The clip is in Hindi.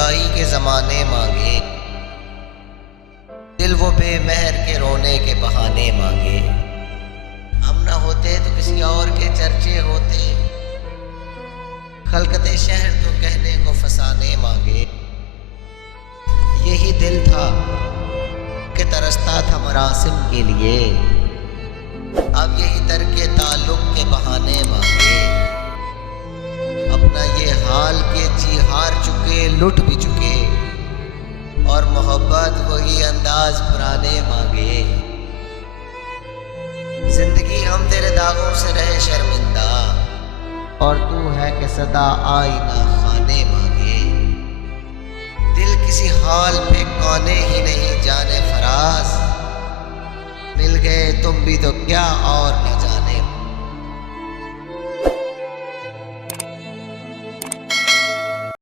जुदाई के ज़माने मांगे, दिल वो बेमहर के रोने के बहाने मांगे। हम न होते तो किसी और के चर्चे होते, खलकते शहर तो कहने को फसाने मांगे। यही दिल था कि तरसता था मरासिम के लिए, अब यही तरके ताल्लुक के बहाने मांगे। अपना ये हाल के जी हार चुके, लुट भी चुके, और मोहब्बत वही अंदाज पुराने मांगे। जिंदगी हम तेरे दागों से रहे शर्मिंदा, और तू है कि सदा आईना खाने मांगे। दिल किसी हाल पे कौने ही नहीं जाने फराज, मिल गए तुम भी तो क्या और